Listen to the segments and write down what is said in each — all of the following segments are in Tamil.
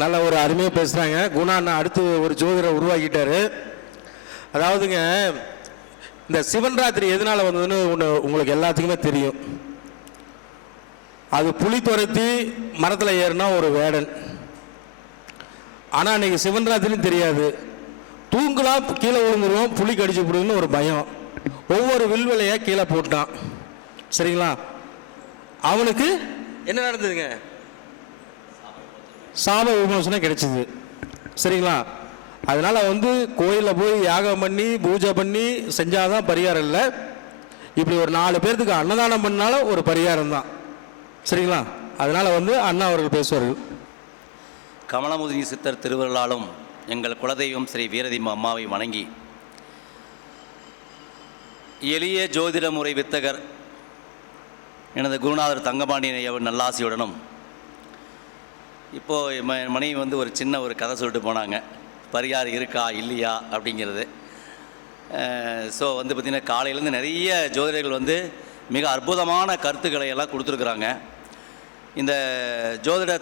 நல்ல ஒரு அருமையாக பேசுகிறாங்க. குணா அண்ணா அடுத்து ஒரு ஜோதிடரை உருவாக்கிட்டாரு. அதாவதுங்க, இந்த சிவன் ராத்திரி எதனால் வந்ததுன்னு ஒன்று உங்களுக்கு எல்லாத்துக்குமே தெரியும். அது புலி துரத்தி மரத்தில் ஏறினா ஒரு வேடன். ஆனால் அன்றைக்கி சிவன் ராத்திரின்னு தெரியாது. தூங்கலாம், கீழே விழுந்துருவோம், புலி கடிச்சு போடுன்னு ஒரு பயம். ஒவ்வொரு வில்வலையாக கீழே போட்டான். சரிங்களா? அவனுக்கு என்ன நடந்ததுங்க? சாப விமோசனம் கிடைச்சிது. சரிங்களா? அதனால் கோயிலில் போய் யாகம் பண்ணி பூஜை பண்ணி செஞ்சாதான் பரிகாரம் இல்லை. இப்படி ஒரு 4 பேர்த்துக்கு அன்னதானம் பண்ணாலும் ஒரு பரிகாரம் தான். சரிங்களா? அதனால் அண்ணா அவர்கள் பேசுவார்கள். கமலமுதினி சித்தர் திருவருளாலும் எங்கள் குலதெய்வம் ஸ்ரீ வீரதிம்ம அம்மாவை வணங்கி, எளிய ஜோதிட முறை வித்தகர் எனது குருநாதர் தங்கபாண்டியன் அவர் நல்லாசியுடனும், இப்போது என் மனைவி ஒரு சின்ன ஒரு கதை சொல்லிட்டு போனாங்க, பரிகாரம் இருக்கா இல்லையா அப்படிங்கிறது. ஸோ பார்த்திங்கன்னா காலையிலேருந்து நிறைய ஜோதிடர்கள் மிக அற்புதமான கருத்துக்களை எல்லாம் கொடுத்துருக்குறாங்க. இந்த ஜோதிட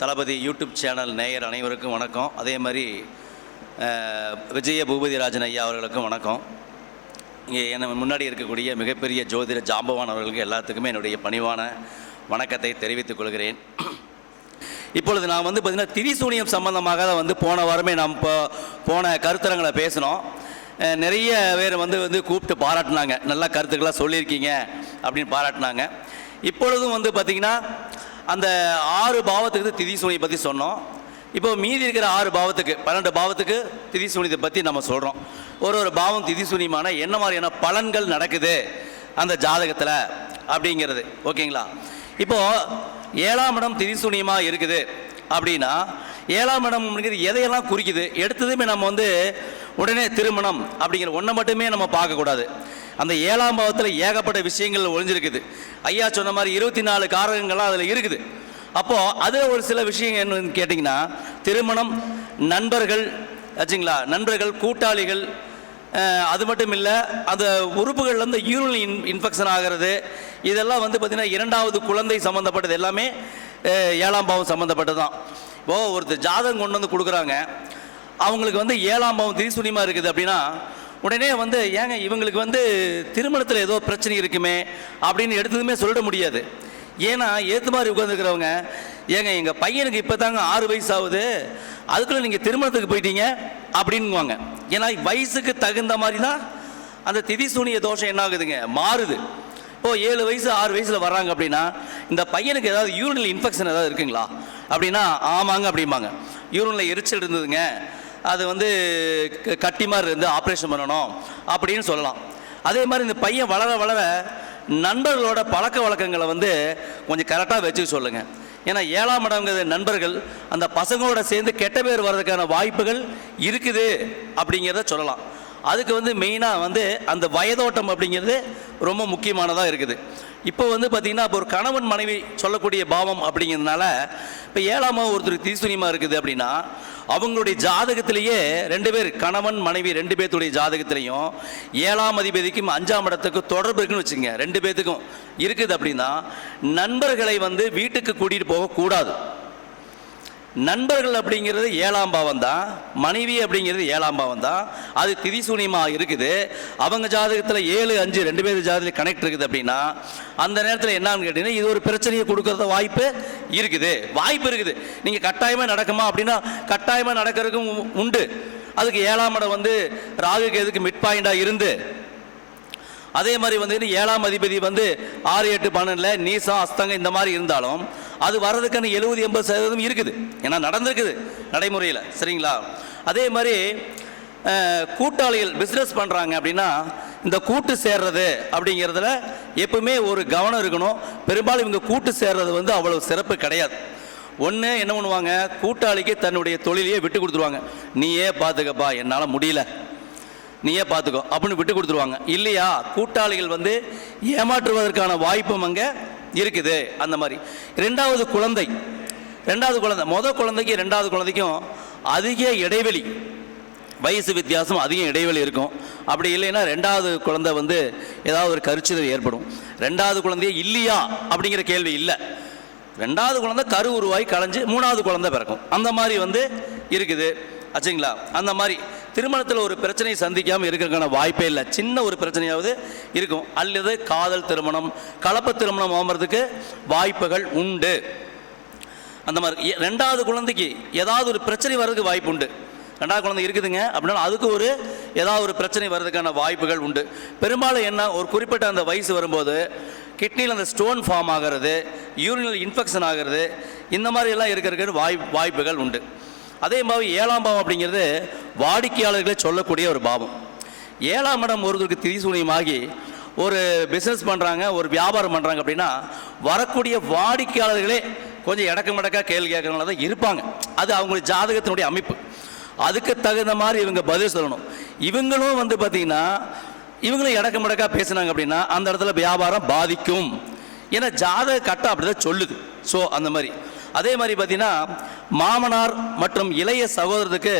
தளபதி யூடியூப் சேனல் நேயர் அனைவருக்கும் வணக்கம். அதே மாதிரி விஜய பூபதிராஜன் ஐயா அவர்களுக்கும் வணக்கம். இங்கே என்ன முன்னாடி இருக்கக்கூடிய மிகப்பெரிய ஜோதிட ஜாம்பவான் அவர்களுக்கு எல்லாத்துக்குமே என்னுடைய பணிவான வணக்கத்தை தெரிவித்துக் கொள்கிறேன். இப்பொழுது நான் பார்த்திங்கன்னா திரிசூனியம் சம்பந்தமாக தான் போன வாரமே நாம் போன கருத்தரங்களை பேசினோம். நிறைய பேர் கூப்பிட்டு பாராட்டினாங்க, நல்ல கருத்துக்களாக சொல்லியிருக்கீங்க அப்படின்னு பாராட்டினாங்க. இப்பொழுதும் பார்த்திங்கன்னா அந்த 6 பாவத்துக்கு திரிசூனியை பற்றி சொன்னோம். இப்போ மீதி இருக்கிற 6 பாவத்துக்கு 12 பாவத்துக்கு திரிசூனியத்தை பற்றி நம்ம சொல்கிறோம். ஒரு பாவம் திரிசூனியமான என்ன மாதிரியான பலன்கள் நடக்குது அந்த ஜாதகத்தில் அப்படிங்கிறது. ஓகேங்களா? இப்போது 7ஆம் இடம் திரிசூனியமாக இருக்குது அப்படின்னா 7ஆம் இடம் எதையெல்லாம் குறிக்குது? எடுத்ததுமே நம்ம உடனே திருமணம் அப்படிங்கிற ஒன்றை மட்டுமே நம்ம பார்க்கக்கூடாது. அந்த 7ஆம் பாவத்தில் ஏகப்பட்ட விஷயங்கள் ஒழிஞ்சிருக்குது. ஐயா சொன்ன மாதிரி 24 காரகங்கள்லாம் அதில் இருக்குது. அப்போது அது ஒரு சில விஷயங்கள் என்னன்னு கேட்டிங்கன்னா, திருமணம், நண்பர்கள் ஆச்சுங்களா, நண்பர்கள், கூட்டாளிகள், அது மட்டும் இல்லை அந்த உறுப்புகள்லேருந்து யூரினல் இன்ஃபெக்ஷன் ஆகிறது, இதெல்லாம் பார்த்திங்கன்னா 2வது குழந்தை சம்மந்தப்பட்டது எல்லாமே 7ஆம் பாவம் சம்மந்தப்பட்டது தான். இப்போது ஒருத்தர் ஜாதகம் கொண்டு கொடுக்குறாங்க, அவங்களுக்கு 7ஆம் பாவம் திரிசூனியமாக இருக்குது அப்படின்னா உடனே ஏங்க இவங்களுக்கு திருமணத்தில் ஏதோ பிரச்சனை இருக்குமே அப்படின்னு எடுத்ததுமே சொல்லிட முடியாது. ஏன்னா ஏற்று மாதிரி உட்காந்துருக்கிறவங்க, ஏங்க எங்கள் பையனுக்கு இப்போ தாங்க 6 வயசு ஆகுது, அதுக்குள்ளே நீங்கள் திருமணத்துக்கு போயிட்டீங்க அப்படின்வாங்க. ஏன்னா வயசுக்கு தகுந்த மாதிரி தான் அந்த திதிசூனிய தோஷம் என்ன ஆகுதுங்க, மாறுது. இப்போது 7 வயசு 6 வயசில் வர்றாங்க அப்படின்னா இந்த பையனுக்கு ஏதாவது யூரினல் இன்ஃபெக்ஷன் ஏதாவது இருக்குங்களா அப்படின்னா ஆமாங்க அப்படிம்பாங்க. யூரினில் எரிச்சல் இருந்ததுங்க, அது கட்டி மாதிரி இருந்து ஆப்ரேஷன் பண்ணணும் அப்படின்னு சொல்லலாம். அதே மாதிரி இந்த பையன் வளர வளர நண்பர்களோட பழக்க வழக்கங்களை கொஞ்சம் கரெக்டாக வச்சுக்க சொல்லுங்கள். ஏன்னா 7ஆம் இடங்கிறது நண்பர்கள், அந்த பசங்களோட சேர்ந்து கெட்ட பேர் வர்றதுக்கான வாய்ப்புகள் இருக்குது அப்படிங்கிறத சொல்லலாம். அதுக்கு மெயினாக அந்த வயதோட்டம் அப்படிங்கிறது ரொம்ப முக்கியமானதாக இருக்குது. இப்போ பார்த்திங்கன்னா இப்போ ஒரு கணவன் மனைவி சொல்லக்கூடிய பாவம் அப்படிங்கிறதுனால இப்போ 7ஆம் ஒருத்தருக்கு திரிசூனியமாக இருக்குது அப்படின்னா அவங்களுடைய ஜாதகத்திலேயே 2 பேர் கணவன் மனைவி 2 பேர்த்துடைய ஜாதகத்திலையும் 7ஆம் அதிபதிக்கும் 5ஆம் இடத்துக்கு தொடர்பு இருக்குன்னு வச்சுங்க, 2 பேர்த்துக்கும் இருக்குது அப்படின்னா நண்பர்களை வீட்டுக்கு கூட்டிகிட்டு போகக்கூடாது. நண்பர்கள் அப்படிங்கிறது 7ஆம் பாவம் தான், மனைவி அப்படிங்கிறது 7ஆம் பாவம் தான். அது திரிசூனியமாக இருக்குது. அவங்க ஜாதகத்தில் 7, 5 2 பேர் ஜாதகத்தில் கனெக்ட் இருக்குது அப்படின்னா அந்த நேரத்தில் என்னன்னு கேட்டீங்கன்னா இது ஒரு பிரச்சனையை கொடுக்கறத வாய்ப்பு இருக்குது. நீங்கள் கட்டாயமாக நடக்குமா அப்படின்னா கட்டாயமாக நடக்கிறதுக்கும் உண்டு. அதுக்கு 7ஆம் இடம் ராகுக்கு எதுக்கு மிட் பாயிண்டாக இருந்து, அதே மாதிரி 7ஆம் அதிபதி 6, 8, 12 நீசம் அஸ்தங்கம் இந்த மாதிரி இருந்தாலும் அது வர்றதுக்கான 70-80% இருக்குது. ஏன்னா நடந்திருக்குது நடைமுறையில். சரிங்களா? அதே மாதிரி கூட்டாளிகள் பிஸ்னஸ் பண்ணுறாங்க அப்படின்னா இந்த கூட்டு சேர்றது அப்படிங்கிறதுல எப்பவுமே ஒரு கவனம் இருக்கணும். பெரும்பாலும் இவங்க கூட்டு சேர்றது அவ்வளவு சிறப்பு கிடையாது. ஒன்று என்ன பண்ணுவாங்க, கூட்டாளிக்கு தன்னுடைய தொழிலையே விட்டு கொடுத்துருவாங்க. நீயே பார்த்துக்கப்பா, என்னால் முடியல, நீயே பார்த்துக்கோ அப்படின்னு விட்டு கொடுத்துருவாங்க. இல்லையா கூட்டாளிகள் ஏமாற்றுவதற்கான வாய்ப்பும் அங்கே இருக்குது. அந்த மாதிரி 2வது குழந்தை முதல் குழந்தைக்கு 2வது குழந்தைக்கும் அதிக இடைவெளி, வயசு வித்தியாசம் அதிகம் இடைவெளி இருக்கும். அப்படி இல்லைன்னா 2வது குழந்தை ஏதாவது ஒரு கருச்சிதல் ஏற்படும். 2வது குழந்தையே இல்லையா அப்படிங்கிற கேள்வி இல்லை. ரெண்டாவது குழந்தை கரு உருவாகி களைஞ்சு மூணாவது குழந்தை பிறக்கும். அந்த மாதிரி வந்து இருக்குது ஆச்சுங்களா. அந்த மாதிரி திருமணத்தில் ஒரு பிரச்சனையை சந்திக்காமல் இருக்கிறதுக்கான வாய்ப்பே இல்லை. சின்ன ஒரு பிரச்சனையாவது இருக்கும். அல்லது காதல் திருமணம், கலப்பு திருமணம் ஆகிறதுக்கு வாய்ப்புகள் உண்டு. அந்த மாதிரி ரெண்டாவது குழந்தைக்கு ஏதாவது ஒரு பிரச்சனை வர்றதுக்கு வாய்ப்பு உண்டு. ரெண்டாவது குழந்தை இருக்குதுங்க அப்படின்னா அதுக்கு ஏதாவது ஒரு பிரச்சனை வர்றதுக்கான வாய்ப்புகள் உண்டு. பெரும்பாலும் என்ன, ஒரு குறிப்பிட்ட அந்த வயசு வரும்போது கிட்னியில் அந்த ஸ்டோன் ஃபார்ம் ஆகிறது, யூரினல் இன்ஃபெக்ஷன் ஆகிறது, இந்த மாதிரி எல்லாம் இருக்கிறதுக்கு வாய்ப்புகள் உண்டு. அதே மாதிரி 7ஆம் பாவம் அப்படிங்கிறது வாடிக்கையாளர்களை சொல்லக்கூடிய ஒரு பாவம். 7ஆம் இடம் ஒருவருக்கு திரிசூனியமாகி ஒரு பிஸ்னஸ் பண்ணுறாங்க, ஒரு வியாபாரம் பண்ணுறாங்க அப்படின்னா வரக்கூடிய வாடிக்கையாளர்களே கொஞ்சம் இடக்கு மடக்காக கேள்வி கேட்கறவங்கள தான் இருப்பாங்க. அது அவங்களுடைய ஜாதகத்தினுடைய அமைப்பு. அதுக்கு தகுந்த மாதிரி இவங்க பதில் சொல்லணும். இவங்களும் வந்து பார்த்திங்கன்னா இவங்களும் இடக்கு மடக்காக பேசுனாங்க அப்படின்னா அந்த இடத்துல வியாபாரம் பாதிக்கும். ஏன்னா ஜாதக கட்டம் அப்படி தான் சொல்லுது. ஸோ அந்த மாதிரி அதே மாதிரி பார்த்திங்கன்னா மாமனார் மற்றும் இளைய சகோதரத்துக்கு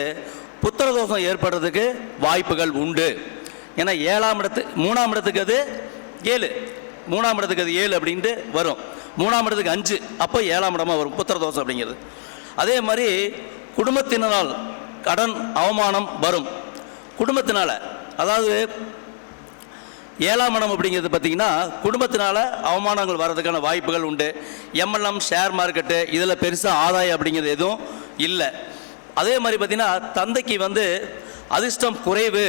புத்திரதோஷம் ஏற்படுறதுக்கு வாய்ப்புகள் உண்டு. ஏன்னா 3ஆம் இடத்துக்கு அது 7, 3ஆம் இடத்துக்கு அது 7 அப்படின்ட்டு வரும். 3ஆம் இடத்துக்கு 5, அப்போ 7ஆம் இடமா வரும் புத்திரதோஷம் அப்படிங்கிறது. அதே மாதிரி குடும்பத்தினால் கடன் அவமானம் வரும். குடும்பத்தினால, அதாவது 7ஆம் இடம் அப்படிங்கிறது பார்த்திங்கன்னா குடும்பத்தினால அவமானங்கள் வர்றதுக்கான வாய்ப்புகள் உண்டு. எம்எல்எம், ஷேர் மார்க்கெட்டு இதில் பெருசாக ஆதாயம் அப்படிங்கிறது எதுவும் இல்லை. அதே மாதிரி பார்த்திங்கன்னா தந்தைக்கு வந்து அதிர்ஷ்டம் குறைவு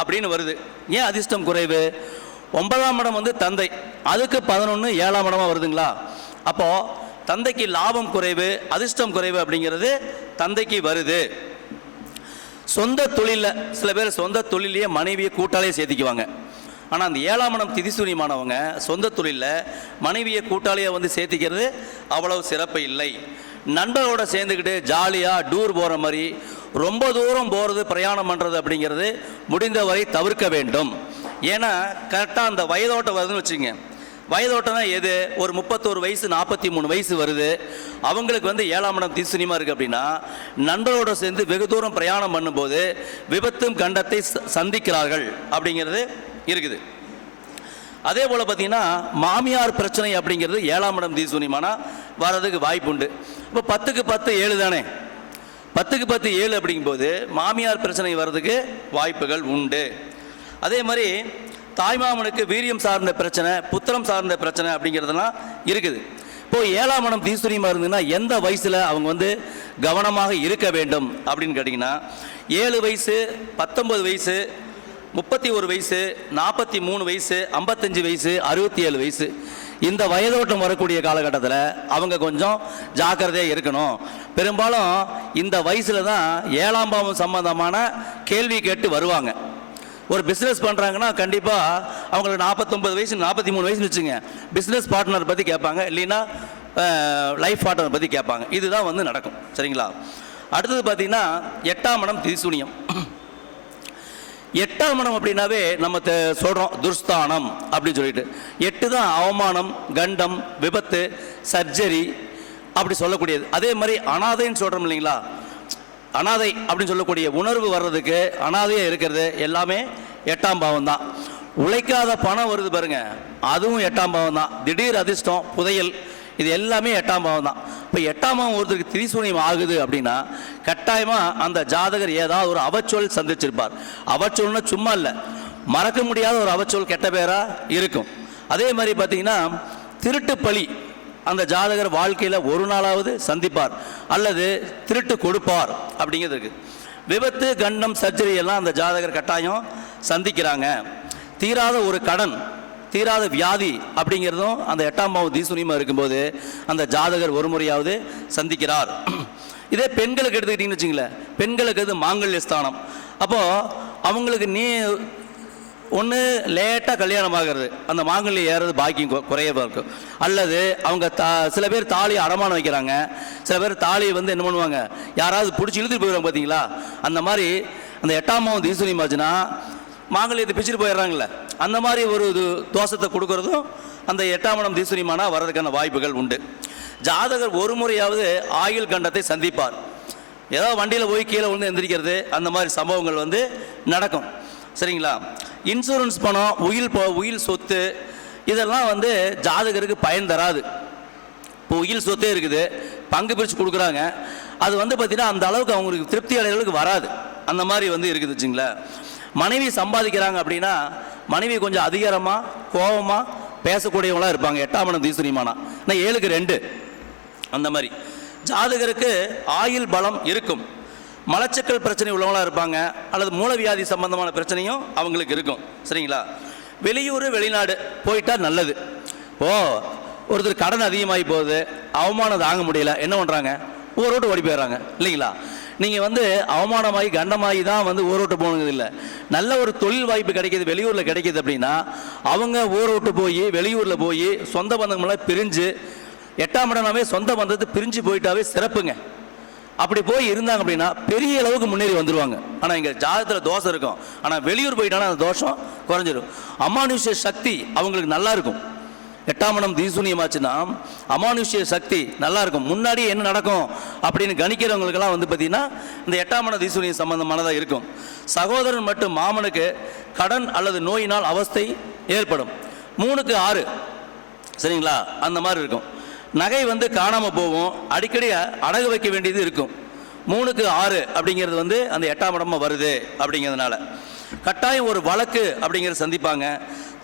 அப்படின்னு வருது. ஏன் அதிர்ஷ்டம் குறைவு? 9ஆம் இடம் வந்து தந்தை, அதுக்கு 11 7ஆம் இடமாக வருதுங்களா. அப்போது தந்தைக்கு லாபம் குறைவு, அதிர்ஷ்டம் குறைவு அப்படிங்கிறது தந்தைக்கு வருது. சொந்த தொழிலில் சில பேர் சொந்த தொழிலையே மனைவியை கூட்டாளியை சேர்த்திக்குவாங்க. ஆனால் அந்த 7ஆம் இடம் திதிசூனியமானவங்க சொந்த தொழிலில் மனைவியை கூட்டாளியை வந்து சேர்த்திக்கிறது அவ்வளவு சிறப்பு இல்லை. நண்பர்களோட சேர்ந்துக்கிட்டு ஜாலியாக டூர் போகிற மாதிரி ரொம்ப தூரம் போகிறது, பிரயாணம் பண்ணுறது அப்படிங்கிறது முடிந்தவரை தவிர்க்க வேண்டும். ஏன்னா கரெக்டாக அந்த வயதோட்டம் வருதுன்னு வச்சுங்க. வயதோட்டம்னா எது? ஒரு 31 வயசு 43 வயசு வருது, அவங்களுக்கு வந்து 7ஆம் இடம் திதிசூனியமாக இருக்குது அப்படின்னா நண்பர்களோட சேர்ந்து வெகு தூரம் பிரயாணம் பண்ணும்போது விபத்தும் கண்டத்தை சந்திக்கிறார்கள் அப்படிங்கிறது இருக்குது. அதே போல் பார்த்திங்கன்னா மாமியார் பிரச்சனை அப்படிங்கிறது 7ஆம் இடம் திதிசூனியமானா வர்றதுக்கு வாய்ப்பு உண்டு. இப்போ 10க்கு 10 7 தானே. 10க்கு 10 7 அப்படிங்கும்போது மாமியார் பிரச்சனை வர்றதுக்கு வாய்ப்புகள் உண்டு. அதே மாதிரி தாய்மாமனுக்கு வீரியம் சார்ந்த பிரச்சனை, புத்திரம் சார்ந்த பிரச்சனை அப்படிங்கிறதுலாம் இருக்குது. இப்போது 7ஆம் இடம் திதிசூனியமாக இருந்ததுன்னா எந்த வயசில் அவங்க வந்து கவனமாக இருக்க வேண்டும் அப்படின்னு கேட்டிங்கன்னா 7 வயசு, 19 வயசு, 31 வயசு, 43 வயசு, 55 வயசு, 67 வயசு, இந்த வயதோட்டம் வரக்கூடிய காலகட்டத்தில் அவங்க கொஞ்சம் ஜாக்கிரதையாக இருக்கணும். பெரும்பாலும் இந்த வயசில் தான் 7ஆம் பாவம் சம்பந்தமான கேள்வி கேட்டு வருவாங்க. ஒரு பிஸ்னஸ் பண்ணுறாங்கன்னா கண்டிப்பாக அவங்களுக்கு 49 வயசு 43 வயசுன்னு வச்சுங்க, பிஸ்னஸ் பார்ட்னர் பற்றி கேட்பாங்க, இல்லைன்னா லைஃப் பார்ட்னர் பற்றி கேட்பாங்க. இதுதான் வந்து நடக்கும். சரிங்களா. அடுத்தது பார்த்திங்கன்னா 8ஆம் இடம் திதிசூனியம். 8ஆம் இடம் அப்படின்னாவே நம்ம சொல்கிறோம் துர்ஸ்தானம் அப்படின்னு சொல்லிட்டு. 8 தான் அவமானம், கண்டம், விபத்து, சர்ஜரி அப்படி சொல்லக்கூடியது. அதே மாதிரி அனாதைன்னு சொல்கிறோம் இல்லைங்களா. அனாதை அப்படின்னு சொல்லக்கூடிய உணர்வு வர்றதுக்கு அனாதையாக இருக்கிறது எல்லாமே 8ஆம் பாவம் தான். உழைக்காத பணம் வருது பாருங்க, அதுவும் 8ஆம் பாவம் தான். திடீர் அதிர்ஷ்டம், புதையல், இது எல்லாமே 8ஆம் பாவம் தான். இப்போ 8ஆம் பாவம் ஒருத்தருக்கு திரிசூனியம் ஆகுது அப்படின்னா கட்டாயமாக அந்த ஜாதகர் ஏதாவது ஒரு அவச்சொல் சந்திச்சிருப்பார். அவச்சொல்னா சும்மா இல்லை, மறக்க முடியாத ஒரு அவச்சொல், கெட்ட பேராக இருக்கும். அதே மாதிரி பார்த்தீங்கன்னா திருட்டு பழி அந்த ஜாதகர் வாழ்க்கையில் ஒரு நாளாவது சந்திப்பார் அல்லது திருட்டு கொடுப்பார் அப்படிங்கிறது இருக்குது. விபத்து, கண்டம், சர்ஜரி எல்லாம் அந்த ஜாதகர் கட்டாயம் சந்திக்கிறாங்க. தீராத ஒரு கடன், தீராத வியாதி அப்படிங்கிறதும் அந்த 8ஆம் பாவம் திதிசூனியமாக இருக்கும்போது அந்த ஜாதகர் ஒரு முறையாவது சந்திக்கிறார். இதே பெண்களுக்கு எடுத்துக்கிட்டிங்கன்னு வச்சுங்களேன், பெண்களுக்கு அது மாங்கல்ய ஸ்தானம். அப்போது அவங்களுக்கு ஒன்று லேட்டாக கல்யாணம் ஆகிறது, அந்த மாங்கல்யம் ஏறது பாக்கியம் குறையமாக இருக்கும். அல்லது அவங்க சில பேர் தாலி அடமானம் வைக்கிறாங்க, சில பேர் தாலியை வந்து என்ன பண்ணுவாங்க, யாராவது பிடிச்சி இழுத்துட்டு போயிடுவாங்க பார்த்தீங்களா. அந்த மாதிரி அந்த 8ஆம் பாவம் திதிசூனியம் ஆச்சுன்னா மாங்கல்யத்தை பிச்சுட்டு போயிடுறாங்கல்ல, அந்த மாதிரி ஒரு தோஷத்தை கொடுக்கறதும் அந்த 8ஆம் இடம் திதிசூனியமானா வர்றதுக்கான வாய்ப்புகள் உண்டு. ஜாதகர் ஒரு முறையாவது ஆயுள் கண்டத்தை சந்திப்பார். ஏதோ வண்டியில் போய் கீழே விழுந்து எந்திரிக்கிறது, அந்த மாதிரி சம்பவங்கள் வந்து நடக்கும். சரிங்களா. இன்சூரன்ஸ் பணம், உயில் சொத்து இதெல்லாம் வந்து ஜாதகருக்கு பயன் தராது. இப்போ உயில் சொத்தே இருக்குது, பங்கு பிரித்து கொடுக்குறாங்க, அது வந்து பார்த்திங்கன்னா அந்த அளவுக்கு அவங்களுக்கு திருப்தி அடைகளுக்கு வராது. அந்த மாதிரி வந்து இருக்குது வச்சுங்களேன். மனைவி சம்பாதிக்கிறாங்க அப்படின்னா மனைவி கொஞ்சம் அதிகாரமாக கோபமாக பேசக்கூடியவங்களாக இருப்பாங்க. 8ஆம் இடம் தீசுனியமானா 7க்கு 2 அந்த மாதிரி. ஜாதகருக்கு ஆயுள் பலம் இருக்கும், மலச்சிக்கல் பிரச்சனை உள்ளவங்களாக இருப்பாங்க, அல்லது மூலவியாதி சம்பந்தமான பிரச்சனையும் அவங்களுக்கு இருக்கும். சரிங்களா? வெளியூர் வெளிநாடு போயிட்டா நல்லது. ஒருத்தர் கடன் அதிகமாகி போகுது, அவமானம் தாங்க முடியல, என்ன பண்ணுறாங்க, ஊரோட்டு ஓடி போயிடுறாங்க இல்லைங்களா? நீங்கள் வந்து அவமானமாகி கண்டமாகி தான் வந்து ஊரோட்டு போகணுங்கிறது இல்லை. நல்ல ஒரு தொழில் வாய்ப்பு கிடைக்கிது, வெளியூரில் கிடைக்கிது அப்படின்னா அவங்க ஊரோட்டு போய் வெளியூரில் போய் சொந்த பந்தங்களாம் பிரிஞ்சு, 8ஆம் இடம்னாவே சொந்த பந்தத்தை பிரிஞ்சு போயிட்டாவே சிறப்புங்க. அப்படி போய் இருந்தாங்க அப்படின்னா பெரிய அளவுக்கு முன்னேறி வந்துடுவாங்க. ஆனால் இங்கே ஜாதகத்தில் தோஷம் இருக்கும், ஆனால் வெளியூர் போயிட்டானா அந்த தோஷம் குறைஞ்சிடும். அமானுஷ்ய சக்தி அவங்களுக்கு நல்லா இருக்கும். 8ஆம் இடம் தீசூனியமாச்சுன்னா அமானுஷ்ய சக்தி நல்லா இருக்கும். முன்னாடி என்ன நடக்கும் அப்படின்னு கணிக்கிறவங்களுக்கெல்லாம் வந்து பார்த்தீங்கன்னா இந்த 8ஆம் இடம் தீசூனியம் சம்பந்தமானதாக இருக்கும். சகோதரன் மற்றும் மாமனுக்கு கடன் அல்லது நோயினால் அவஸ்தை ஏற்படும். 3க்கு 6 சரிங்களா? அந்த மாதிரி இருக்கும். நகை வந்து காணாமல் போகும், அடிக்கடி அடகு வைக்க வேண்டியது இருக்கும். 3க்கு 6 அப்படிங்கிறது வந்து அந்த 8ஆம் இடமா வருது. அப்படிங்கிறதுனால கட்டாயம் ஒரு வழக்கு அப்படிங்கிறத சந்திப்பாங்க.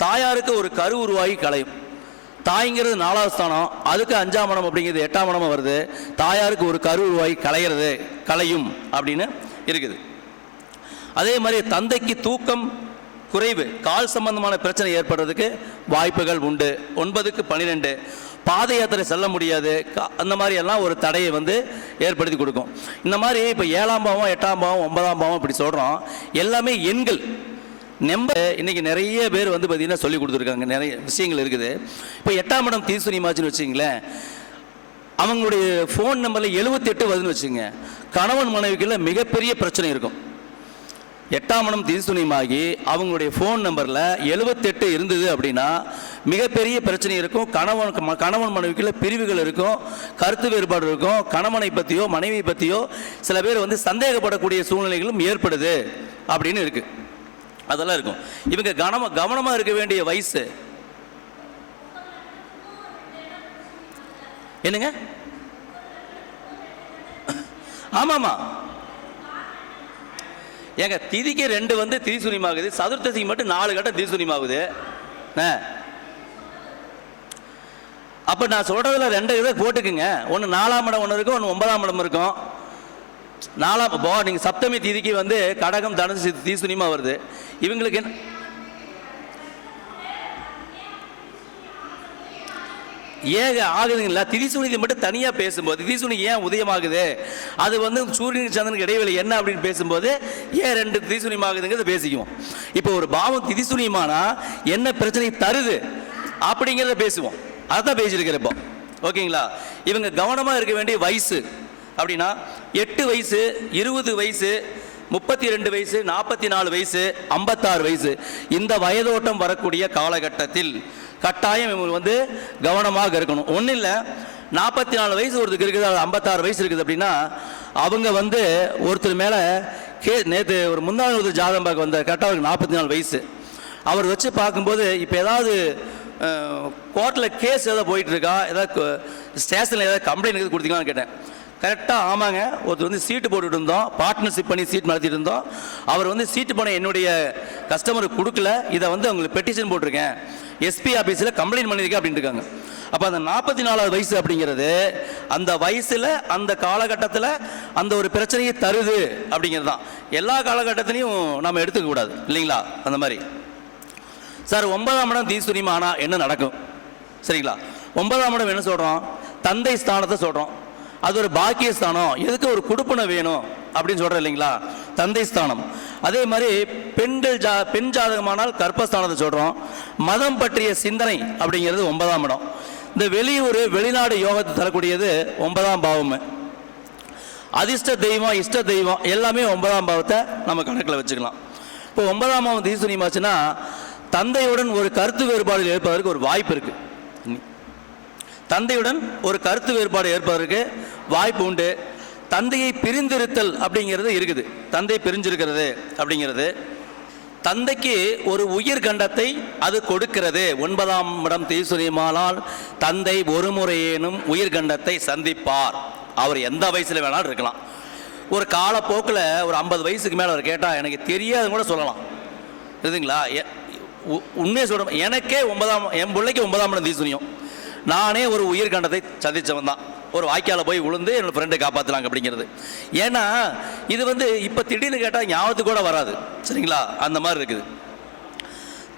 தாயாருக்கு ஒரு கரு உருவாகி களையும். தாய்ங்கிறது 4ஆவது ஸ்தானம், அதுக்கு 5ஆம் இடம் அப்படிங்கிறது 8ஆம் இடமா வருது. தாயாருக்கு ஒரு கரு உருவாகி களையும் அப்படின்னு இருக்குது. அதே மாதிரி தந்தைக்கு தூக்கம் குறைவு, கால் சம்பந்தமான பிரச்சனை ஏற்படுறதுக்கு வாய்ப்புகள் உண்டு. 9க்கு 12 பாத யாத்திரை செல்ல முடியாது, அந்த மாதிரி எல்லாம் ஒரு தடையை வந்து ஏற்படுத்தி கொடுக்கும். இந்த மாதிரி இப்போ 7ஆம் பாவம் 8ஆம் பாவம் 9ஆம் பாவம் இப்படி சொல்கிறோம், எல்லாமே எண்கள். இன்னைக்கு நிறைய பேர் வந்து பார்த்தீங்கன்னா சொல்லி கொடுத்துருக்காங்க, நிறைய விஷயங்கள் இருக்குது. இப்போ 8ஆம் இடம் தீசூனியமாச்சுன்னு வச்சுங்களேன், அவங்களுடைய ஃபோன் நம்பரில் 78 வருதுன்னு வச்சுங்க, கணவன் மனைவிக்குள்ள மிகப்பெரிய பிரச்சனை இருக்கும். 8ஆம் இடம் தீசூனியமாகி அவங்களுடைய ஃபோன் நம்பரில் 78 இருந்தது அப்படின்னா மிகப்பெரிய பிரச்சனை இருக்கும். கணவன் மனைவிக்குள்ள பிரிவுகள் இருக்கும், கருத்து வேறுபாடு இருக்கும், கணவனை பற்றியோ மனைவியை பற்றியோ சில பேர் வந்து சந்தேகப்படக்கூடிய சூழ்நிலைகளும் ஏற்படுது அப்படின்னு இருக்கு. அதெல்லாம் இருக்கும். இவங்க கவனமாக இருக்க வேண்டிய வயசு என்னங்க? ஆமாமா ஏங்க, திதிக்கு 2 வந்து தீசூனியமாகுது, சதுர்த்தசிக்கு மட்டும் 4 கட்டம் தீசூனியமாகுது. அப்போ நான் சொல்றதுல 2 இதை போட்டுக்குங்க. ஒன்று 4ஆம் இடம் ஒன்று இருக்கும், ஒன்று 9ஆம் இடம் இருக்கும். 4ஆம் நீங்கள் சப்தமி திதிக்கு வந்து கடகம் தனுசு தீசூனியமாக வருது. இவங்களுக்கு என்ன ஏக ஆகுதுங்களா? திதிசூனியத்தை மட்டும் தனியாக பேசும்போது திதிசூனி ஏன் உதயமாகுது, அது வந்து சூரியன் சந்திரனுக்கு இடைவெளி என்ன அப்படின்னு பேசும்போது ஏன் 2 திதிசூனியமாகுதுங்கிறத பேசிக்குவோம். இப்போ ஒரு பாவம் திதிசூனியமானா என்ன பிரச்சனை தருது அப்படிங்கிறத பேசுவோம். அதுதான் பேசியிருக்கிற இப்போ. ஓகேங்களா? இவங்க கவனமாக இருக்க வேண்டிய வயசு அப்படின்னா 8 வயசு, 20 வயசு, 32 வயசு, 44 வயசு, 56 வயசு, இந்த வயதோட்டம் வரக்கூடிய காலகட்டத்தில் கட்டாயம் இவங்க வந்து கவனமாக இருக்கணும். ஒன்றும் இல்லை, 44 வயசு ஒருத்தருக்கு இருக்குது, 56 வயசு இருக்குது அப்படின்னா அவங்க வந்து ஒருத்தர் மேலே நேற்று ஒரு முன்னாள் ஒருத்தர் ஜாதகம் பார்க்க வந்தார், கரெக்டாக அவருக்கு 44 வயசு. அவர் வச்சு பார்க்கும்போது இப்போ ஏதாவது கோர்ட்டில் கேஸ் ஏதாவது போயிட்டுருக்கா, ஏதாவது ஸ்டேஷனில் ஏதாவது கம்ப்ளைண்ட் கொடுத்தீங்களான்னு கேட்டேன். கரெக்டாக ஆமாங்க, ஒருத்தர் வந்து சீட்டு போட்டுட்டு இருந்தோம், பார்ட்னர்ஷிப் பண்ணி சீட் நடத்திட்டு இருந்தோம். அவர் வந்து சீட்டு பணம் என்னுடைய கஸ்டமருக்கு கொடுக்கல, இதை வந்து அவங்களுக்கு பெட்டிஷன் போட்டிருக்கேன், எஸ்பி ஆஃபீஸில் கம்ப்ளைண்ட் பண்ணியிருக்கேன் அப்படின்னு இருக்காங்க. அப்போ அந்த 44 வயசு அப்படிங்கிறது அந்த வயசில் அந்த காலகட்டத்தில் அந்த ஒரு பிரச்சனையை தருது அப்படிங்கிறது தான். எல்லா காலகட்டத்திலையும் நம்ம எடுத்துக்க கூடாது இல்லைங்களா? அந்த மாதிரி சார் 9ஆம் இடம் தீசூனியமானா என்ன நடக்கும்? சரிங்களா? 9ஆம் இடம் என்ன சொல்கிறோம்? தந்தை ஸ்தானத்தை சொல்கிறோம். அது ஒரு பாக்கிய ஸ்தானம், எதுக்கு ஒரு குடுப்பனை வேணும் அப்படின்னு சொல்கிறோம் இல்லைங்களா? தந்தை ஸ்தானம். அதே மாதிரி பெண் ஜாதகமானால் கர்ப்பஸ்தானத்தை சொல்கிறோம். மதம் பற்றிய சிந்தனை அப்படிங்கிறது 9ஆம் இடம். இந்த வெளியூர் வெளிநாடு யோகத்தை தரக்கூடியது 9ஆம் பாவம். அதிர்ஷ்ட தெய்வம் இஷ்ட தெய்வம் எல்லாமே 9ஆம் பாவத்தை நம்ம கணக்கில் வச்சுக்கலாம். இப்போ 9ஆம் பாவம் தீசூனியமாச்சுன்னா தந்தையுடன் ஒரு கருத்து வேறுபாடு ஏற்பதற்கு ஒரு வாய்ப்பு இருக்கு. தந்தையுடன் ஒரு கருத்து வேறுபாடு ஏற்பதற்கு வாய்ப்பு உண்டு. தந்தையை பிரிந்திருத்தல் அப்படிங்கிறது இருக்குது. தந்தை பிரிஞ்சிருக்கிறது அப்படிங்கிறது. தந்தைக்கு ஒரு உயிர் கண்டத்தை அது கொடுக்கிறது. 9ஆம் இடம் தீசுனியமானால் தந்தை ஒரு முறையேனும் உயிர் கண்டத்தை சந்திப்பார். அவர் எந்த வயசில் வேணாலும் இருக்கலாம். ஒரு காலப்போக்கில் ஒரு 50 வயசுக்கு மேலே அவர் கேட்டால் எனக்கு தெரியாதுன்னு கூட சொல்லலாம். இருக்குங்களா? உண்மையை சொல்கிறேன், எனக்கே என் பிள்ளைக்கு 9ஆம் இடம் தீசுனியம். நானே ஒரு உயிர் கண்டத்தை சந்தித்தவன் தான். ஒரு வாய்க்கால போய் விழுந்து என்னோட ஃப்ரெண்டை காப்பாற்றலாங்க அப்படிங்கிறது. ஏன்னா இது இப்போ திடீர்னு கேட்டால் ஞாபகத்துக்கு கூட வராது. சரிங்களா? அந்த மாதிரி இருக்குது.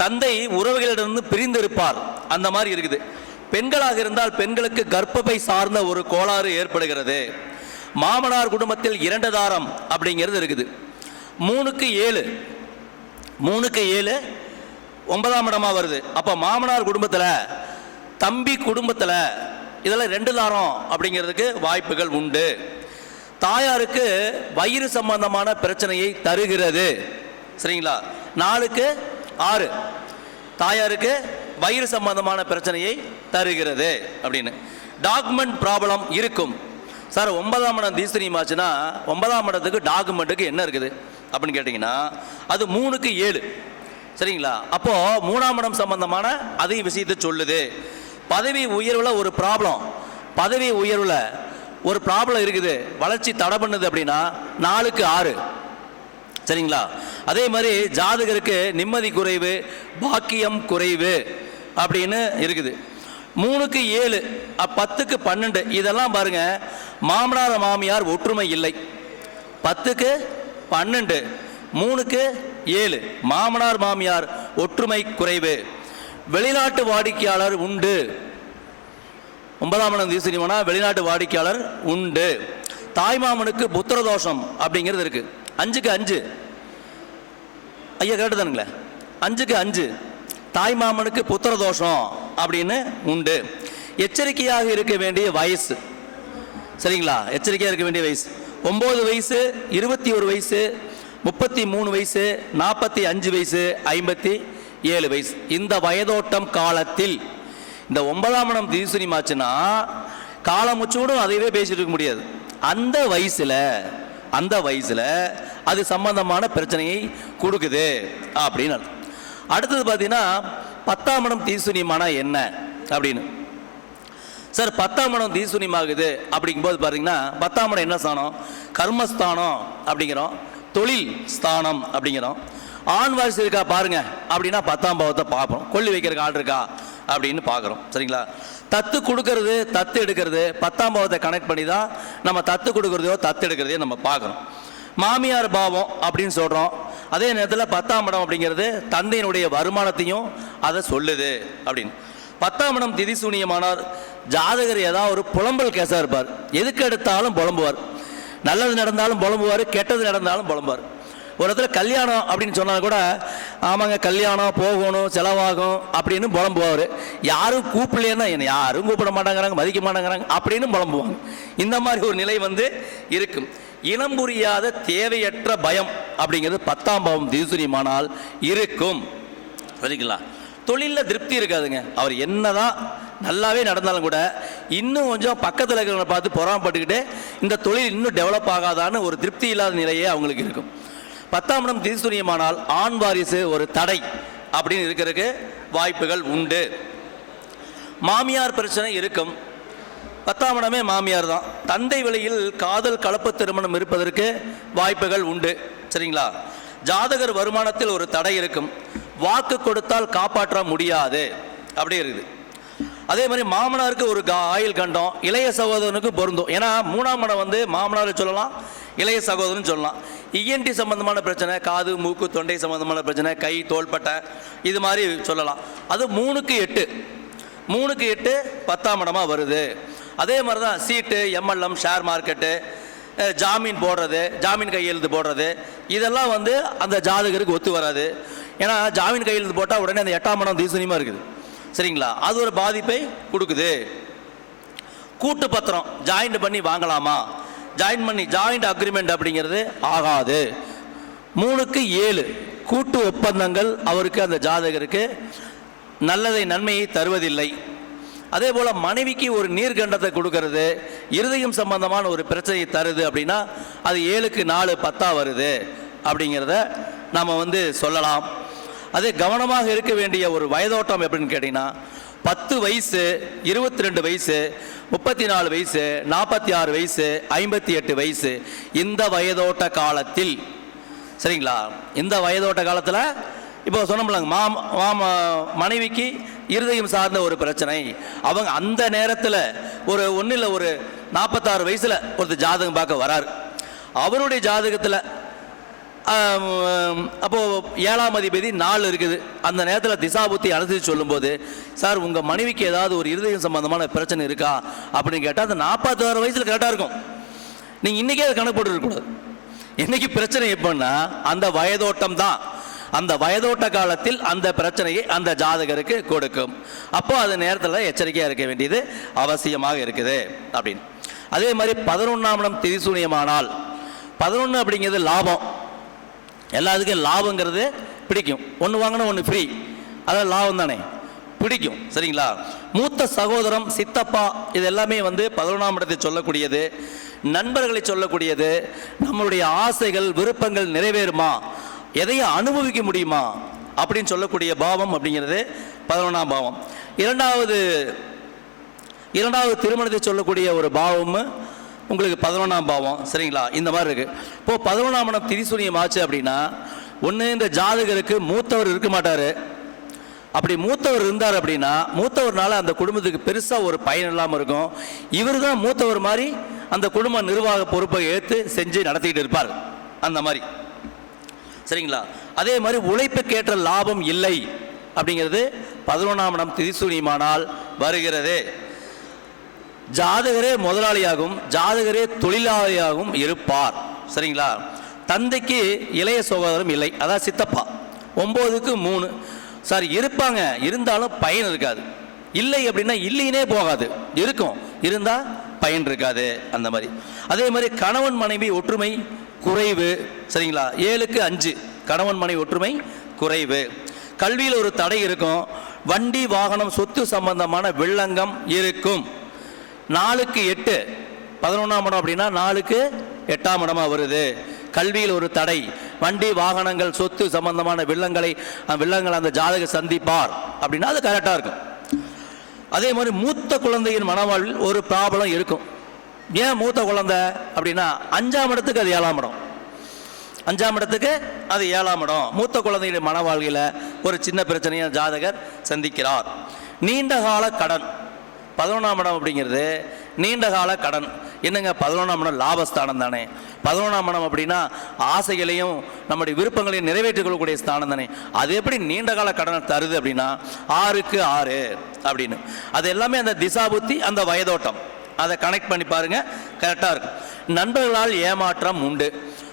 தந்தை உறவுகளிடமிருந்து பிரிந்து இருப்பார், அந்த மாதிரி இருக்குது. பெண்களாக இருந்தால் பெண்களுக்கு கர்ப்பப்பை சார்ந்த ஒரு கோளாறு ஏற்படுகிறது. மாமனார் குடும்பத்தில் 2 தாரம் அப்படிங்கிறது இருக்குது. 3க்கு 7 9ஆம் இடமா வருது. அப்போ மாமனார் குடும்பத்தில், தம்பி குடும்பத்தில் இதெல்லாம் 2 தாரம் அப்படிங்கிறதுக்கு வாய்ப்புகள் உண்டு. தாயாருக்கு வயிறு சம்பந்தமான பிரச்சனையை தருகிறது. சரிங்களா? 4க்கு 6 தாயாருக்கு வயிறு சம்பந்தமான பிரச்சனையை தருகிறது அப்படின்னு. டாக்குமெண்ட் ப்ராப்ளம் இருக்கும். சார் 9ஆம் இடம் தீசுனியமாச்சுன்னா 9ஆம் இடத்துக்கு டாக்குமெண்ட்டுக்கு என்ன இருக்குது அப்படின்னு கேட்டிங்கன்னா அது 3க்கு 7. சரிங்களா? அப்போது 3ஆம் இடம் சம்பந்தமான அதே விஷயத்தை சொல்லுது. பதவி உயர்வில் ஒரு ப்ராப்ளம், பதவி உயர்வில் ஒரு ப்ராப்ளம் இருக்குது, வளர்ச்சி தடை பண்ணுது அப்படின்னா 4க்கு 6. சரிங்களா? அதே மாதிரி ஜாதகருக்கு நிம்மதி குறைவு, பாக்கியம் குறைவு அப்படின்னு இருக்குது. 3க்கு 7 10க்கு 12 இதெல்லாம் பாருங்க, மாமனார் மாமியார் ஒற்றுமை இல்லை. 10க்கு 12 3க்கு 7 மாமனார் மாமியார் ஒற்றுமை குறைவு. வெளிநாட்டு வாடிக்கையாளர் உண்டு. 9ஆம் இடம் தீசுனியமானா வெளிநாட்டு வாடிக்கையாளர் உண்டு. தாய்மாமனுக்கு புத்திரதோஷம் அப்படிங்கிறது இருக்கு. 5க்கு 5 ஐயா கேட்டுதானுங்களே, 5க்கு 5 தாய்மாமனுக்கு புத்திரதோஷம் அப்படின்னு உண்டு. எச்சரிக்கையாக இருக்க வேண்டிய வயசு. சரிங்களா? எச்சரிக்கையாக இருக்க வேண்டிய வயசு 9 வயசு, 21 வயசு, 33 வயசு, 45 வயசு, 57 வயசு. இந்த வயதோட்டம் காலத்தில் இந்த 9ஆம் இடம் தீசுனியமாச்சுன்னா காலம் முச்சூடும் அதையவே பேசிட்டு இருக்க முடியாது. அந்த வயசுல அது சம்பந்தமான பிரச்சனையை கொடுக்குது அப்படின்னு. அடுத்தது பார்த்தீங்கன்னா 10ஆம் இடம் தீசுனியமானா என்ன அப்படின்னு. சார் 10ஆம் இடம் தீசுனியமாகுது அப்படிங்கும்போது பார்த்தீங்கன்னா 10ஆம் இடம் என்ன ஸ்தானம்? கர்மஸ்தானம் அப்படிங்கிறோம், தொழில் ஸ்தானம் அப்படிங்கிறோம். ஆண் வாரிசு இருக்கா பாருங்க அப்படின்னா 10ஆம் பாவத்தை பார்ப்போம். கொல்லி வைக்கிறதுக்கு ஆள் இருக்கா அப்படின்னு பார்க்குறோம். சரிங்களா? தத்து கொடுக்கறது, தத்து எடுக்கிறது 10ஆம் பாவத்தை கனெக்ட் பண்ணி தான் நம்ம தத்து கொடுக்கறதையோ தத்து எடுக்கிறதையோ நம்ம பார்க்குறோம். மாமியார் பாவம் அப்படின்னு சொல்கிறோம். அதே நேரத்தில் 10ஆம் இடம் அப்படிங்கிறது தந்தையினுடைய வருமானத்தையும் அதை சொல்லுது அப்படின்னு. 10ஆம் இடம் திதிசூனியமானார் ஜாதகர் ஏதாவது ஒரு புலம்பல் கேஸாக இருப்பார். எதுக்கு எடுத்தாலும் புலம்புவார். நல்லது நடந்தாலும் புலம்புவார், கெட்டது நடந்தாலும் புலம்புவார். ஒரு இடத்துல கல்யாணம் அப்படின்னு சொன்னால் கூட ஆமாங்க கல்யாணம் போகணும், செலவாகும் அப்படின்னு புலம்புவார். யாரும் கூப்பிடலன்னா என்னை யாரும் கூப்பிட மாட்டாங்கிறாங்க, மதிக்க மாட்டேங்கிறாங்க அப்படின்னு புலம்புவாங்க. இந்த மாதிரி ஒரு நிலை இருக்கும். இனம் புரியாத தேவையற்ற பயம் அப்படிங்கிறது 10ஆம் பாவம் தீசுனியமானால் இருக்கும். சரிங்களா? தொழிலில் திருப்தி இருக்காதுங்க. அவர் என்னதான் நல்லாவே நடந்தாலும் கூட இன்னும் கொஞ்சம் பக்கத்தில் இருக்கிறவங்களை பார்த்து பொறாமப்பட்டுக்கிட்டு இந்த தொழில் இன்னும் டெவலப் ஆகாதான்னு ஒரு திருப்தி இல்லாத நிலையே அவங்களுக்கு இருக்கும். 10ஆம் இடம் தீசுனியமானால் ஆண் வாரிசு ஒரு தடை அப்படின்னு இருக்கிறதுக்கு வாய்ப்புகள் உண்டு. மாமியார் பிரச்சனை இருக்கும். 10ஆம் இடமே மாமியார் தான். தந்தை வழியில் காதல் கலப்பு திருமணம் இருப்பதற்கு வாய்ப்புகள் உண்டு. சரிங்களா? ஜாதகர் வருமானத்தில் ஒரு தடை இருக்கும். வாக்கு கொடுத்தால் காப்பாற்ற முடியாது அப்படி இருக்குது. அதே மாதிரி மாமனாருக்கு ஒரு ஆயுள் கண்டம் இளைய சகோதரனுக்கு பொருந்தும். ஏன்னா 3ஆம் இடம் மாமனாரை சொல்லலாம், இளைய சகோதரன் சொல்லலாம். இஎன்டி சம்பந்தமான பிரச்சனை, காது மூக்கு தொண்டை சம்பந்தமான பிரச்சனை, கை தோள்பட்டை இது மாதிரி சொல்லலாம். அது 3க்கு 8 10ஆம் இடமா வருது. அதே மாதிரி தான் சீட்டு, எம்எல்எம், ஷேர் மார்க்கெட்டு, ஜாமீன் போடுறது, ஜாமீன் கையெழுத்து போடுறது இதெல்லாம் அந்த ஜாதகருக்கு ஒத்து வராது. ஏன்னா ஜாமீன் கையெழுத்து போட்டால் உடனே அந்த 8ஆம் இடம் தீசுனியமாக இருக்குது. சரிங்களா? அது ஒரு பாதிப்பை கொடுக்குது. கூட்டு பத்திரம் ஜாயிண்ட் பண்ணி வாங்கலாமா? ஜாயிண்ட் அக்ரிமெண்ட் அப்படிங்கிறது ஆகாது. 3க்கு 7 கூட்டு ஒப்பந்தங்கள் அவருக்கு அந்த ஜாதகருக்கு நன்மையை தருவதில்லை. அதே போல் மனைவிக்கு ஒரு நீர்கண்டத்தை கொடுக்கறது, இருதயம் சம்பந்தமான ஒரு பிரச்சனையை தருது அப்படின்னா அது 7க்கு 4 10 வருது அப்படிங்கிறத நம்ம சொல்லலாம். அதே கவனமாக இருக்க வேண்டிய ஒரு வயதோட்டம் எப்படின்னு கேட்டிங்கன்னா 10 வயசு, 22 வயசு, 34 வயசு, 46 வயசு, 58 வயசு, இந்த வயதோட்ட காலத்தில், சரிங்களா, இந்த வயதோட்ட காலத்தில் இப்போ சொன்னோம்லங்க, மனைவிக்கு இருதயம் சார்ந்த ஒரு பிரச்சனை, அவங்க அந்த நேரத்தில் ஒரு ஒன்றில் ஒரு 46 வயசில் ஒருத்தர் ஜாதகம் பார்க்க வராரு. அவருடைய ஜாதகத்தில் அப்போது 7ஆம் அதிபதி 4 இருக்குது. அந்த நேரத்தில் திசாபுத்தி அனுசரித்து சொல்லும்போது, சார் உங்கள் மனைவிக்கு ஏதாவது ஒரு இருதயம் சம்பந்தமான பிரச்சனை இருக்கா அப்படின்னு கேட்டால் அந்த 46 வயசில் கரெக்டாக இருக்கும். நீங்கள் இன்றைக்கே அதை கணக்கு போட்டு இருக்கக்கூடாது. இன்றைக்கி பிரச்சனை எப்படின்னா அந்த வயதோட்டம் தான். அந்த வயதோட்ட காலத்தில் அந்த பிரச்சனையை அந்த ஜாதகருக்கு கொடுக்கும். அப்போ அது நேரத்தில் எச்சரிக்கையாக இருக்க வேண்டியது அவசியமாக இருக்குது அப்படின்னு. அதே மாதிரி 11ஆம் இடம் திரிசூனியமானால், 11 அப்படிங்கிறது லாபம். எல்லாத்துக்கும் லாபங்கிறது பிடிக்கும். ஒன்று வாங்கினா ஒன்று ஃப்ரீ, அதாவது லாபம் தானே, பிடிக்கும். சரிங்களா. மூத்த சகோதரம், சித்தப்பா, இது எல்லாமே 11ஆம் இடத்தை சொல்லக்கூடியது, நண்பர்களை சொல்லக்கூடியது. நம்மளுடைய ஆசைகள் விருப்பங்கள் நிறைவேறுமா, எதையும் அனுபவிக்க முடியுமா அப்படின்னு சொல்லக்கூடிய பாவம் அப்படிங்கிறது 11ஆம் பாவம். இரண்டாவது திருமணத்தை சொல்லக்கூடிய ஒரு பாவம் உங்களுக்கு 11ஆம் பாவம். சரிங்களா. இந்த மாதிரி இருக்குது. இப்போது 11ஆம் இடம் திரிசூனியம் ஆச்சு அப்படின்னா, ஒன்று இந்த ஜாதகருக்கு மூத்தவர் இருக்க மாட்டார். அப்படி மூத்தவர் இருந்தார் அப்படின்னா மூத்தவர்னால அந்த குடும்பத்துக்கு பெருசாக ஒரு பயன் இல்லாமல் இருக்கும். இவர் தான் மூத்தவர் மாதிரி அந்த குடும்ப நிர்வாக பொறுப்பை ஏற்று செஞ்சு நடத்திக்கிட்டு இருப்பார். அந்த மாதிரி, சரிங்களா. அதே மாதிரி உழைப்புக்கேற்ற லாபம் இல்லை அப்படிங்கிறது 11ஆம் இடம் திரிசூனியமானால் வருகிறது. ஜாதகரே முதலாளியாகவும் ஜாதகரே தொழிலாளியாகவும் இருப்பார். சரிங்களா. தந்தைக்கு இளைய சகோதரம் இல்லை, அதான் சித்தப்பா. 9க்கு 3 சார் இருப்பாங்க, இருந்தாலும் பயன் இருக்காது. இல்லை அப்படின்னா இல்லைன்னே போகாது, இருக்கும், இருந்தால் பயன் இருக்காது. அந்த மாதிரி. அதே மாதிரி கணவன் மனைவி ஒற்றுமை குறைவு. சரிங்களா. 7க்கு 5 கணவன் மனைவி ஒற்றுமை குறைவு. கல்வியில் ஒரு தடை இருக்கும். வண்டி வாகனம் சொத்து சம்பந்தமான வில்லங்கம் இருக்கும். 4க்கு 8 11ஆம் இடம் அப்படின்னா 4க்கு 8ஆம் இடமா வருது. கல்வியில் ஒரு தடை, வண்டி வாகனங்கள் சொத்து சம்பந்தமான வில்லங்கள் அந்த ஜாதக சந்திப்பார் அப்படின்னா அது கரெக்டாக இருக்கும். அதே மாதிரி மூத்த குழந்தையின் மனவாழ்வில் ஒரு ப்ராப்ளம் இருக்கும். ஏன் மூத்த குழந்தை அப்படின்னா 5ஆம் இடத்துக்கு அது 7ஆம் இடம், 5ஆம் இடத்துக்கு அது 7ஆம் இடம். மூத்த குழந்தையுடைய மனவாழ்வில் ஒரு சின்ன பிரச்சனையை ஜாதகர் சந்திக்கிறார். நீண்ட கால கடன், 11ஆம் இடம் அப்படிங்கிறது நீண்ட கால கடன். என்னங்க 11ஆம் இடம் லாபஸ்தானம் தானே. 11ஆம் இடம் அப்படின்னா ஆசைகளையும் நம்முடைய விருப்பங்களையும் நிறைவேற்றிக் கொள்ளக்கூடிய ஸ்தானம் தானே. அது எப்படி நீண்ட கால கடனை தருது அப்படின்னா 6க்கு 6 அப்படின்னு. அது எல்லாமே அந்த திசாபுத்தி, அந்த வயதோட்டம், அதை கனெக்ட் பண்ணி பாருங்க, கரெக்டாக இருக்கும். நண்பர்களால் ஏமாற்றம் உண்டு.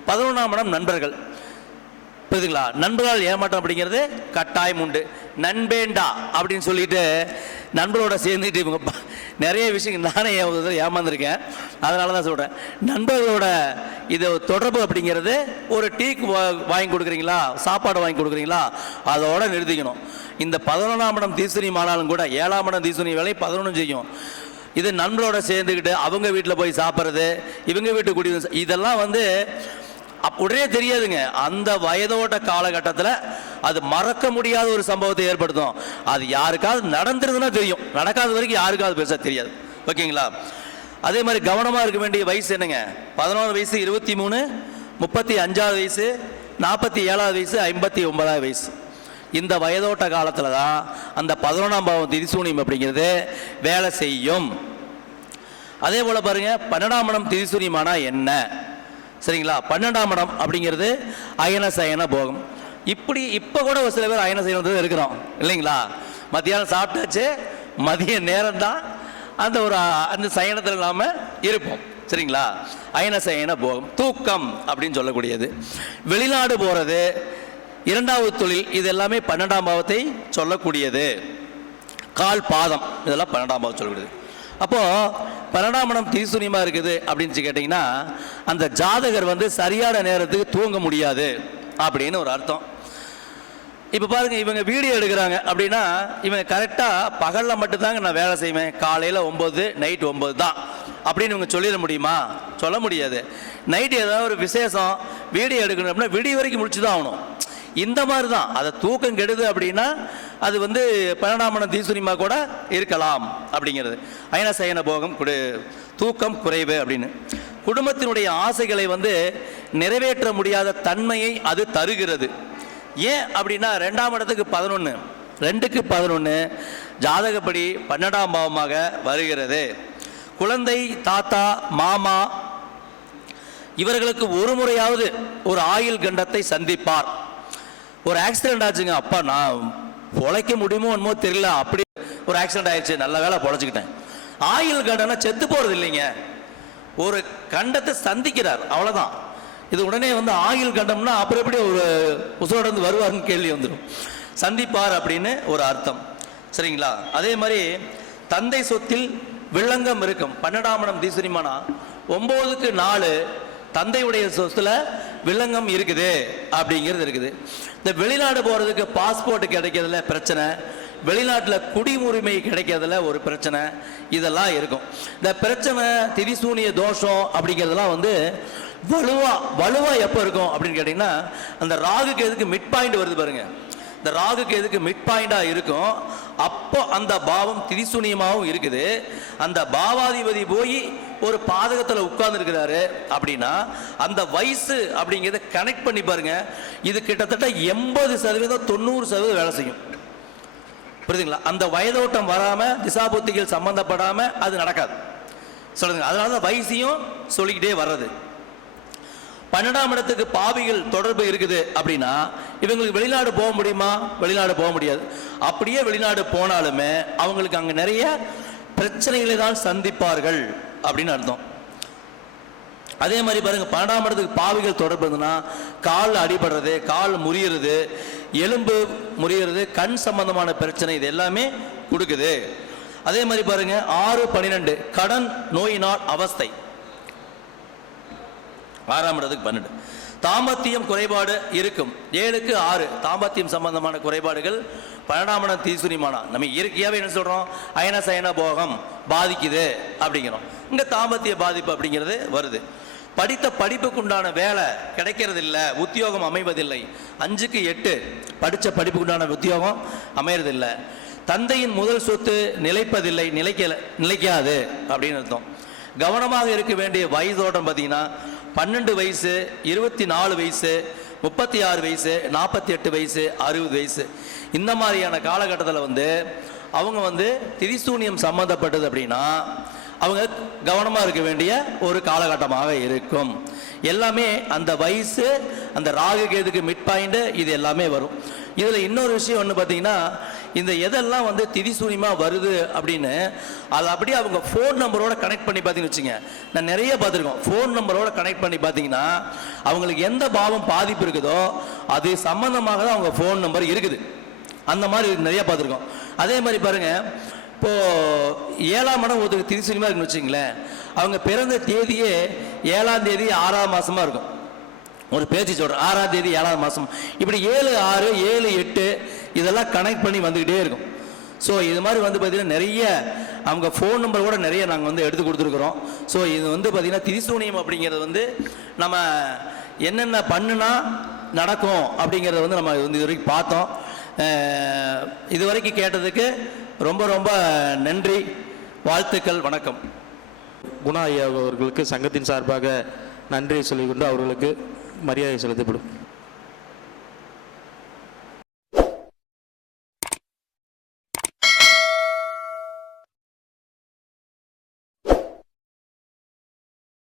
11ஆம் இடம் நண்பர்கள், புரியுதுங்களா. நண்பர்களால் ஏமாற்றம் அப்படிங்கிறது கட்டாயம் உண்டு. நண்பேண்டா அப்படின்னு சொல்லிட்டு நண்பரோட சேர்ந்துட்டு இவங்க நிறைய விஷயம் நானே ஏமாந்துருக்கேன், அதனால தான் சொல்கிறேன். நண்பர்களோட இது தொடர்பு அப்படிங்கிறது ஒரு டீக்கு வாங்கி கொடுக்குறீங்களா, சாப்பாடு வாங்கி கொடுக்குறீங்களா, அதோட நிறுத்திக்கணும். இந்த 11ஆம் இடம் தீசூனியம் ஆனாலும் கூட 7ஆம் இடம் தீசூனிய வேலை 11 செய்யும். இது நண்பரோட சேர்ந்துக்கிட்டு அவங்க வீட்டில் போய் சாப்பிட்றது, இவங்க வீட்டு குடி, இதெல்லாம் உடனே தெரியாதுங்க. அந்த வயதோட்ட காலகட்டத்தில் அது மறக்க முடியாத ஒரு சம்பவத்தை ஏற்படுத்தும். அது யாருக்காவது நடந்துருதுன்னா தெரியும், நடக்காத வரைக்கும் யாருக்காவது பெருசாக தெரியாது. ஓகேங்களா. அதே மாதிரி கவனமாக இருக்க வேண்டிய வயசு என்னங்க, 11 வயசு, 23, 35 வயசு, 47 வயசு, 59 வயசு. இந்த வயதோட்ட காலத்தில் தான் அந்த 11ஆம் பாவம் திரிசூனியம் அப்படிங்கிறது வேலை செய்யும். அதே போல் பாருங்க, 12ஆம் இடம் திரிசூனியமானா என்ன, சரிங்களா. 12ஆம் இடம் அப்படிங்கிறது அயன சயன போகம். இப்படி இப்போ கூட ஒரு சில பேர் அயன சயனத்தில் இருக்கிறோம் இல்லைங்களா. மத்தியானம் சாப்பிட்டாச்சு, மதிய நேரம் தான் அந்த சயனத்தில் நாம இருப்போம். சரிங்களா. அயன சயன போகம், தூக்கம் அப்படின்னு சொல்லக்கூடியது. வெளிநாடு போகிறது, 2வது தொழில், இது எல்லாமே 12ஆம் பாவத்தை சொல்லக்கூடியது. கால் பாதம், இதெல்லாம் 12ஆம் பாவம் சொல்லக்கூடியது. அப்போது 12ஆம் இடம் தீசூனியமாக இருக்குது அப்படின்னு கேட்டிங்கன்னா அந்த ஜாதகர் சரியான நேரத்துக்கு தூங்க முடியாது அப்படின்னு ஒரு அர்த்தம். இப்போ பாருங்கள், இவங்க வீடியோ எடுக்கிறாங்க அப்படின்னா இவங்க கரெக்டாக பகலில் மட்டும்தாங்க நான் வேலை செய்வேன், காலையில் 9 நைட் 9 தான் அப்படின்னு இவங்க சொல்லிட முடியுமா, சொல்ல முடியாது. நைட்டு ஏதாவது ஒரு விசேஷம் வீடியோ எடுக்கணும் அப்படின்னா விடிய வரைக்கும் முடிச்சு தான் ஆகணும். இந்த மாதிரி தான். அதை தூக்கம் கெடுது அப்படின்னா அது வந்து 12ஆம் இடம் தீசுனிமா கூட இருக்கலாம் அப்படிங்கிறது. அயன சயன போகம் தூக்கம் குறைவு அப்படின்னு. குடும்பத்தினுடைய ஆசைகளை வந்து நிறைவேற்ற முடியாத தன்மையை அது தருகிறது. ஏன் அப்படின்னா 2ஆம் இடத்துக்கு 11, 2க்கு 11 ஜாதகப்படி 12ஆம் பாவமாக வருகிறது. குழந்தை, தாத்தா, மாமா இவர்களுக்கு ஒரு முறையாவது ஒரு ஆயுள் கண்டத்தை சந்திப்பார். ஒரு ஆக்சிடென்ட் ஆச்சுங்க, அப்பா நான் பொழைக்க முடியுமோ என்னமோ தெரியல, அப்படி ஒரு ஆக்சிடென்ட் ஆயிடுச்சு, நல்ல வேலை பொழைச்சிக்கிட்டேன். ஆயுள் கண்டம்னா செத்து போறது இல்லைங்க, ஒரு கண்டத்தை சந்திக்கிறார், அவ்வளவுதான். இது உடனே வந்து ஆயுள் கண்டம்னா அப்புறம் எப்படி ஒரு உசோட வந்து வருவார்னு கேள்வி வந்துடும். சந்திப்பார் அப்படின்னு ஒரு அர்த்தம், சரிங்களா? அதே மாதிரி தந்தை சொத்தில் வில்லங்கம் இருக்கும். 12ஆம் இடம் தீசுனிமானா 9க்கு 4 தந்தையுடைய சொத்துல வில்லங்கம் இருக்குது அப்படிங்கிறது இருக்குது. இந்த வெளிநாடு போறதுக்கு பாஸ்போர்ட் கிடைக்கிறதுல பிரச்சனை, வெளிநாட்டில் குடியுரிமை கிடைக்கிறதுல ஒரு பிரச்சனை, இதெல்லாம் இருக்கும். இந்த பிரச்சனை திரிசூனிய தோஷம் அப்படிங்கிறதுலாம் வந்து வலுவா எப்போ இருக்கும் அப்படின்னு கேட்டிங்கன்னா, அந்த ராகுக்கு எதுக்கு மிட் பாயிண்ட் வருது பாருங்க, இந்த ராகுக்கு எதுக்கு மிட் பாயிண்டா இருக்கும், அப்போ அந்த பாவம் திரிசூனியமாகவும் இருக்குது. அந்த பாவாதிபதி போய் ஒரு பாதகத்தில் உட்கார்ந்து இருக்கிறாரு அப்படின்னா அந்த வயசு அப்படிங்கிறத கனெக்ட் பண்ணி பாருங்க, இது கிட்டத்தட்ட 80% 90% வேலை செய்யும். புரியுதுங்களா? அந்த வயதோட்டம் வராம திசாபுத்திகள் சம்பந்தப்படாம அது நடக்காது, சொல்லுங்க. அதனால தான் வயசையும் சொல்லிக்கிட்டே வர்றது. 12ஆம் இடத்துக்கு பாவிகள் தொடர்பு இருக்குது அப்படின்னா இவங்களுக்கு வெளிநாடு போக முடியுமா? வெளிநாடு போக முடியாது. அப்படியே வெளிநாடு போனாலுமே அவங்களுக்கு அங்க நிறைய பிரச்சனைகளை தான் சந்திப்பார்கள் அப்படின்னு அர்த்தம். அதே மாதிரி பாருங்க, 12ஆம் இடத்துக்கு பாவிகள் தொடர்பு இருந்ததுன்னா கால் அடிபடுறது, கால் முறியறது, எலும்பு முறியறது, கண் சம்பந்தமான பிரச்சனை, இது எல்லாமே கொடுக்குது. அதே மாதிரி பாருங்க 6, 12 கடன் நோயினால் அவஸ்தை. 6ஆம் இடத்துக்கு 12 தாம்பத்தியம் குறைபாடு இருக்கும். 7க்கு 6 தாம்பத்தியம் சம்பந்தமான குறைபாடுகள். 12ஆம் இடம் தீசுனிமானா நம்ம இயற்கையாகவே என்ன சொல்றோம், அயன சயன போகம் பாதிக்குது அப்படிங்கிறோம். இங்க தாம்பத்திய பாதிப்பு அப்படிங்கிறது வருது. படித்த படிப்புக்கு உண்டான வேலை கிடைக்கிறது இல்லை, உத்தியோகம் அமைவதில்லை. 5க்கு 8 படித்த படிப்புக்கு உண்டான உத்தியோகம் அமையறதில்லை. தந்தையின் முதல் சொத்து நிலைப்பதில்லை, நிலைக்காது அப்படின்னு அர்த்தம். கவனமாக இருக்க வேண்டிய வயதோட்டம் பார்த்தீங்கன்னா 12 வயசு, 24 வயசு, 36 வயசு, 48 வயசு, 60 வயசு, இந்த மாதிரியான காலகட்டத்தில் வந்து அவங்க வந்து திரிசூனியம் சம்பந்தப்பட்டது அப்படின்னா அவங்க கவனமாக இருக்க வேண்டிய ஒரு காலகட்டமாக இருக்கும். எல்லாமே அந்த வயசு, அந்த ராகு கேதுக்கு மிட் பாயிண்ட், இது எல்லாமே வரும். இதில் இன்னொரு விஷயம் ஒன்று பார்த்தீங்கன்னா, இந்த எதெல்லாம் வந்து திரிசூனியமாக வருது அப்படின்னு அதை அப்படியே அவங்க ஃபோன் நம்பரோட கனெக்ட் பண்ணி பார்த்தீங்கன்னு வச்சுங்க. நான் நிறைய பார்த்துருக்கோம். ஃபோன் நம்பரோட கனெக்ட் பண்ணி பார்த்தீங்கன்னா அவங்களுக்கு எந்த பாவம் பாதிப்பு இருக்குதோ அது சம்பந்தமாக தான் அவங்க ஃபோன் நம்பர் இருக்குது. அந்த மாதிரி நிறைய பார்த்துருக்கோம். அதே மாதிரி பாருங்க, இப்போ 7ஆம் இடம் ஒருத்தருக்கு திரிசூனியமாக இருக்குன்னு வச்சுங்களேன், அவங்க பிறந்த தேதியே 7ஆம் தேதி 6ஆம் மாசமா இருக்கும். ஒரு பேச்சு சொல்கிறேன், 6ஆம் தேதி 7ஆம் மாதம், இப்படி 7, 6, 7, 8 இதெல்லாம் கனெக்ட் பண்ணி வந்துக்கிட்டே இருக்கும். ஸோ இது மாதிரி வந்து பார்த்திங்கன்னா நிறைய அவங்க ஃபோன் நம்பர் கூட நிறைய நாங்கள் வந்து எடுத்து கொடுத்துருக்குறோம். ஸோ இது வந்து பார்த்திங்கன்னா திரிசூனியம் அப்படிங்கிறது வந்து நம்ம என்னென்ன பண்ணுனா நடக்கும் அப்படிங்கிறத வந்து நம்ம வந்து இது வரைக்கும் பார்த்தோம். இது வரைக்கும் கேட்டதுக்கு ரொம்ப ரொம்ப நன்றி, வாழ்த்துக்கள், வணக்கம். குணா ஐயா அவர்களுக்கு சங்கத்தின் சார்பாக நன்றி சொல்லிக்கொண்டு அவர்களுக்கு மரியாதை செலுத்தப்படும்.